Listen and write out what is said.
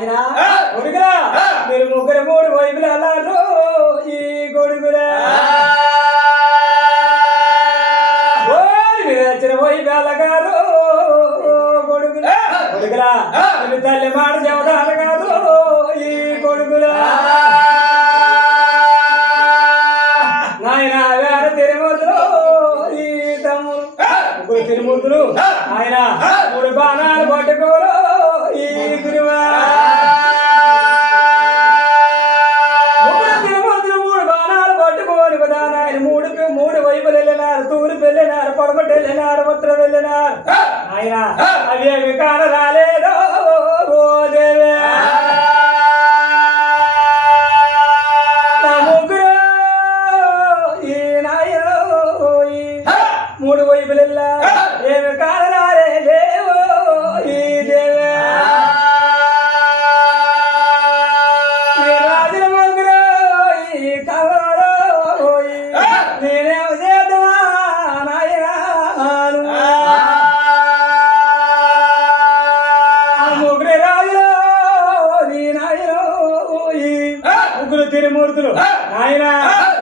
మీరు ముగ్గురు మూడు వైపులు అన్నారు ఈ గొడుగురా మీరు వచ్చిన వైపు అలగారు గొడుగులా గొడుగులా మీరు తల్లి మాట చెబుతారు కాదు ఈ గొడుగులా నాయన వేర తిరుమూర్తులు ఈ తమ్ముడు ముగ్గురు తిరుమూర్తులు ఆయన మూడు బాణాలు పట్టుకోరు ఈ గురువా మూడు వైపులు వెళ్ళినారు తూర్పు వెళ్ళినారు పొడమటి వెళ్ళినారు ఉత్తరం వెళ్ళినారు ఆయన అవి అవి కాన రాలేదో ఓ దేవే ముగ్గురు ఈ నాయన మూడు వైపులు వెళ్ళారు ఏమి కాన రాలేదేవో ఈ దేవే రాజుల ముగ్గురు ఈ కవరు నేనేమో చేద్దామా నాయనాను ముగ్గురు రాజులు నీ నాయన ముగ్గురు తిరుమూర్తులు నాయన